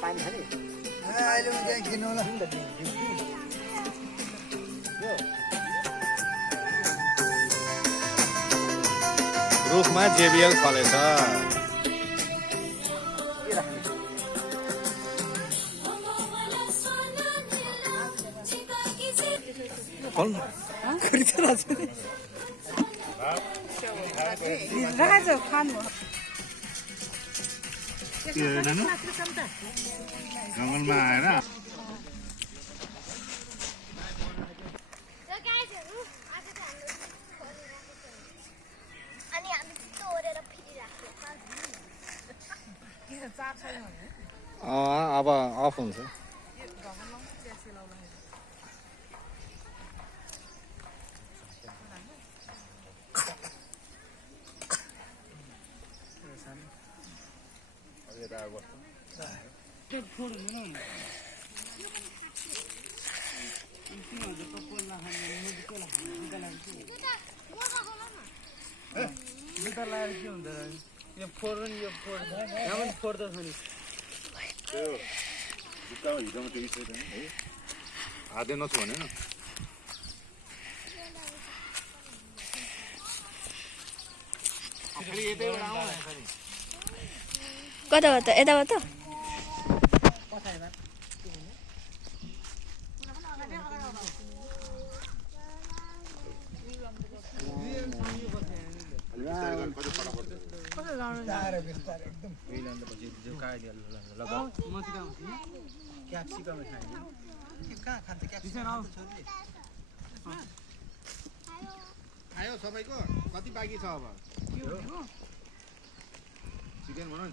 पानी खाने अहिले म त्यहाँ किन्नु होला रुखमा जेबिएल फलेछ जङ्गलमा आएर अब अफ हुन्छ जुत्तामा हिँड्दामा त्यो स्ट्रेट है हातले नछु भने कताबाट यताबाट आयो सबैको कति बाँकी छ अब चिकन भनौँ